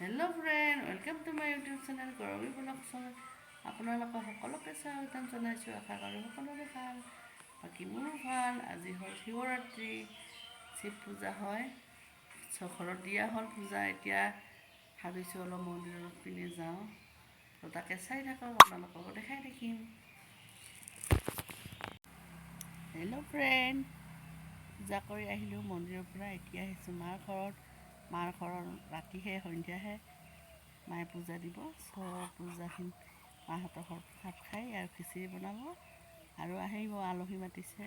Hello' friend, welcome to my YouTube channel Gauravi blog channel. আপোনালোকক সকলোকে স্বাগতম জনাইছোঁ। আশা কৰোঁ সকলোৰে ভাল, বাকী মোৰো ভাল। আজি হ'ল শিৱৰাত্ৰি, শিৱ পূজা হয়। ঘৰত দিয়া হ'ল পূজা। এতিয়া ভাবিছোঁ অলপ মন্দিৰৰ পিনে যাওঁ, তো তাকে চাই থাকক, আপোনালোককো দেখাই থাকিম। হেল্ল' ফ্ৰেণ্ড, পূজা কৰি আহিলোঁ মন্দিৰৰ পৰা। এতিয়া আহিছোঁ মাৰ ঘৰত। মাৰ ঘৰত ৰাতিহে, সন্ধিয়াহে মায়ে পূজা দিব। পূজাখিনি মাহঁতৰ ঘৰত ভাত খাই আৰু খিচিৰি বনাব আৰু আহিব, আলহী মাতিছে।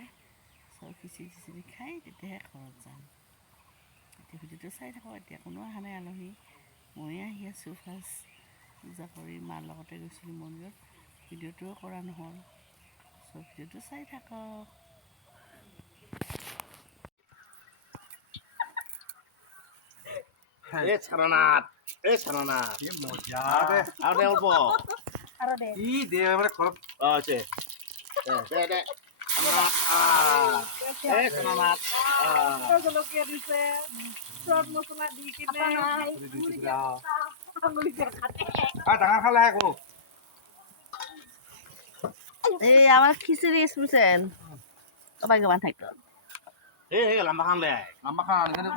খিচিৰি খাই তেতিয়াহে ঘৰত যাম। এতিয়া ভিডিঅ'টো চাই থাকক। এতিয়া কোনো অহা নাই আলহী, ময়ে আহি আছোঁ ফাৰ্ষ্ট। পূজা কৰি মাৰ লগতে গৈছিলোঁ মন্দিৰত, ভিডিঅ'টোও কৰা নহ'ল। ভিডিঅ'টো চাই থাকক। ছানানাথ কি মজা আৰু দে অল্প কি দে মানে ঘৰত আছে দে জলকীয়া দিছে, চট মছলা দি কিনে ডাঙৰ খালে আকৌ এই আমার খিচুড়ি স্পেশাল সবাই কেমন থাকতো এই লম্বা খান লে লম্বা খান এখানে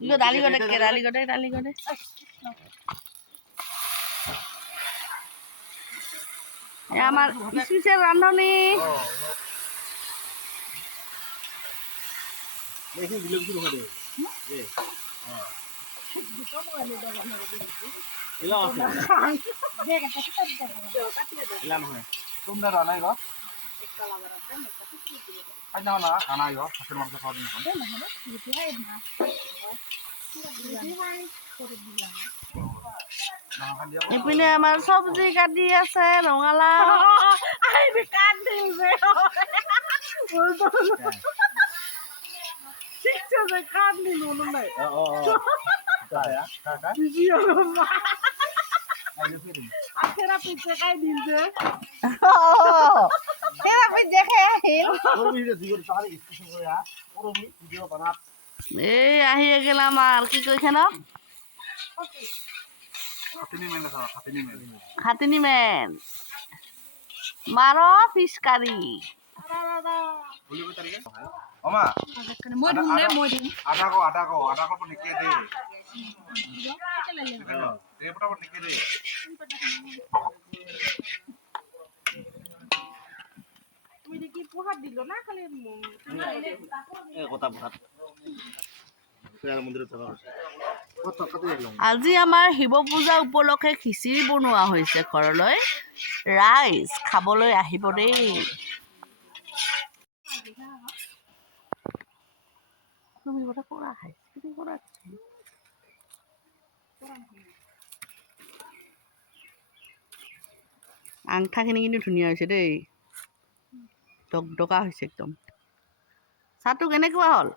ইগো দালি গড়ে আমার স্পেশাল রান্ধনি দেখি দিলে কিছু হবে এ এলা আছে এলা নহয় তোমরা রানাই গো খাই না খানা গো হাতের মাংস খাওয়া দিন ইপিনে আমার সবজি কাটি আছে রঙালাও থেরাপি শেখাই দিছে এই আহিয়ে গেলাম আর কি কইখান খাতিনি মেন মারো ফিশ কারি আটা কো নিকে দে দে ফটাফট নিকে দে তুমি দেখি পোহাত দিল না খালি কথা ভাত মন্দিৰত যাবা আজি আমাৰ শিৱ পূজা উপলক্ষে খিচিৰি বনোৱা হৈছে ঘৰলৈ। ৰাইজ খাবলৈ আহিব দেই। আংঠাখিনি কিন্তু ধুনীয়া হৈছে দেই, দগদগা হৈছে একদম। চাহটো কেনেকুৱা হ'ল?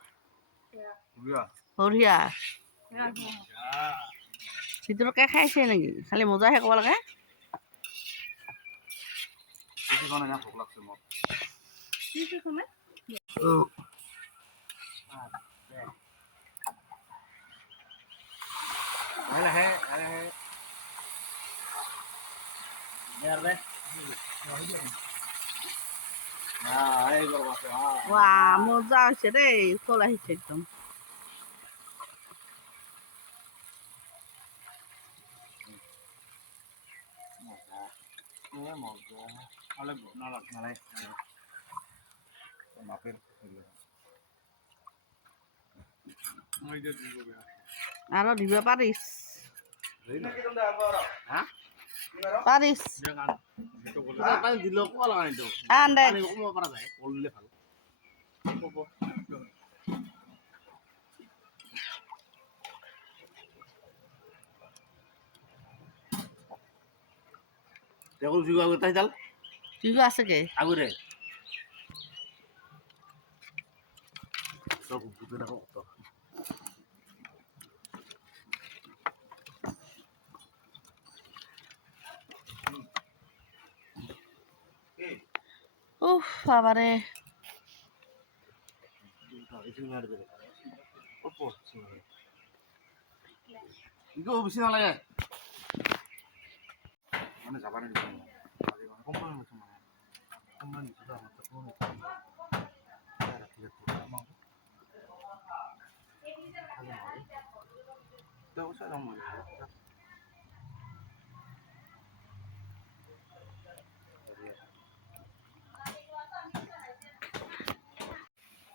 বঢ়িয়া। ভিতৰকে খাইছে নেকি? খালি মজাহে ক'ব লাগে। ৱা মজা হৈছে দেই, চল আহিছে একদম। আৰু দিব পাৰিছ পাৰিছ আন দে। ঠিক আছে কে আগরে উফ বাবারে ইকো বেছি নালাগে মানে যাবা নে কোম্পানী নিছো মানে কোম্পানী নিছো তো আমার তো কোনো রাখি রাখি আমার তো স্যার আমার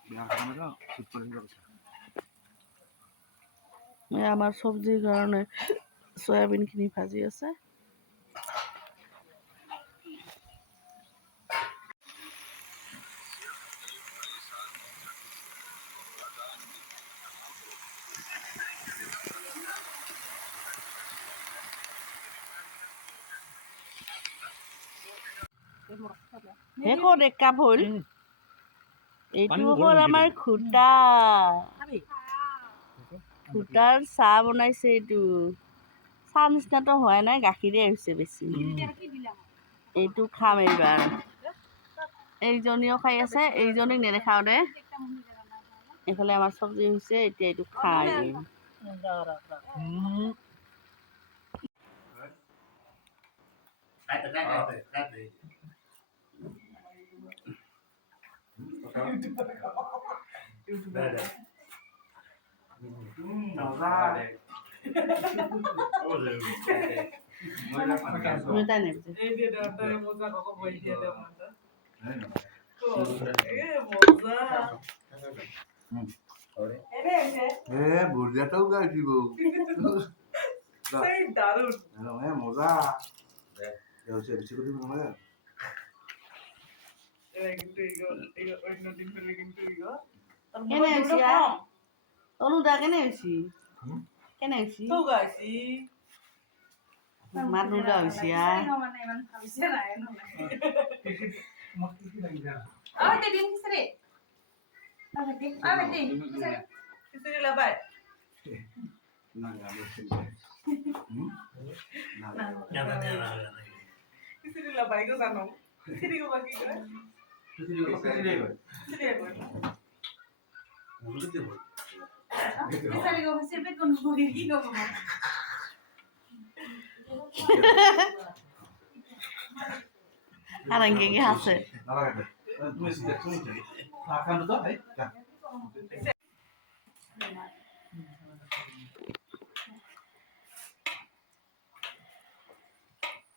বিহার খানা তো শুট করে দিতে আমাৰ চব্জিৰ কাৰণে চয়াবিনখিনি ভাজি আছে। হে ক'ত এক কাপ হ'ল? এইটো হ'ল আমাৰ খুটা। খুটাৰ চাহ বনাইছে এইটো। চাহ নিচিনাটো হোৱা নাই, গাখীৰে হৈছে বেছি। এইটো খাম এইবাৰ। এইজনীও খাই আছে, এইজনীক নেদেখাওঁ দে। এইফালে আমাৰ চব্জি হৈছে, এতিয়া এইটো খাই। বুর্জাটাও গাইছিব দারুণ মজা বেশি করে দিব না কেনে হৈছি অনুদা কেনে হৈছি কেনে হৈছি মাতুদা হৈছি আর এঙ্গে আছে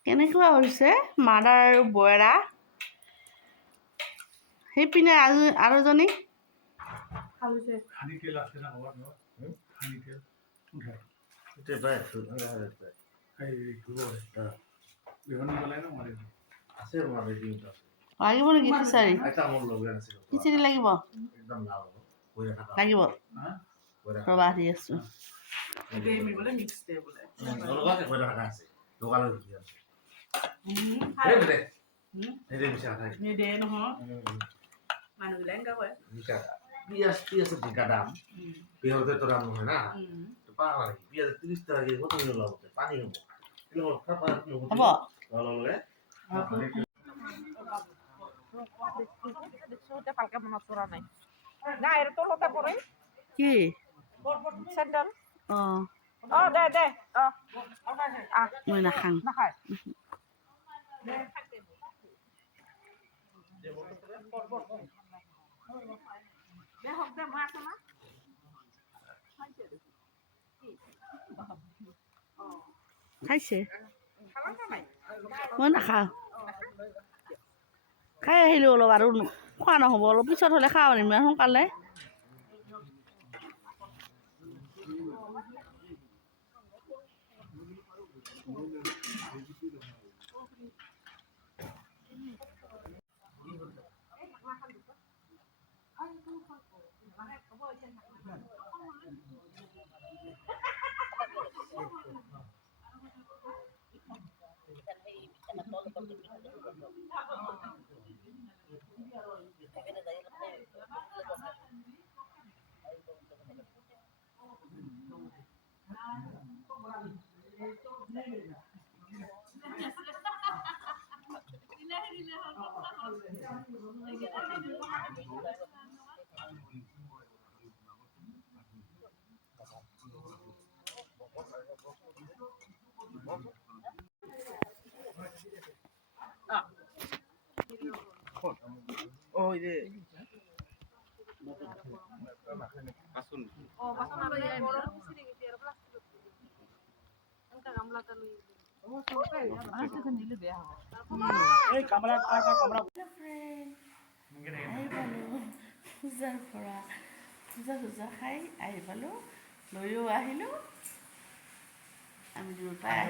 কেনেকুৱা হৈছে মাদাৰ আৰু বয়ৰা সেইপিনে আৰু জনী লাগিব নেকি খিচাৰি খিচিৰি লাগিব লাগিব ৰবা দি আছো পিঁয়াজ পিঁয়াজের ঢেকা দাম পেঁয়াজে তো দাম হয় না পিঁয়াজ 30 টাকা দিয়ে কত নিল পানি হ'ব ভালকে মনত পৰা নাই না এর তলতে পরে কি স্যান্ডেল অ দে দে মই নাখাং নাখায় খাইছে মই নাখাওঁ খাই আহিলোঁ অলপ আৰু খোৱা নহ'ব অলপ পিছত হ'লে খাওঁ ইমান সোনকালে ওই যে Oh, basta na lang yung orang sini gitu ya, plastik. Engka gamla talu. Oh, sampai ya. Ano sa nilo be ako. এই কামলা কামলা হেল্ল' ফ্ৰেণ্ড আহি পালোঁ পূজাৰ পৰা পূজা খাই আহি পালোঁ লৈও আহিলোঁ আমি দুয়োটাই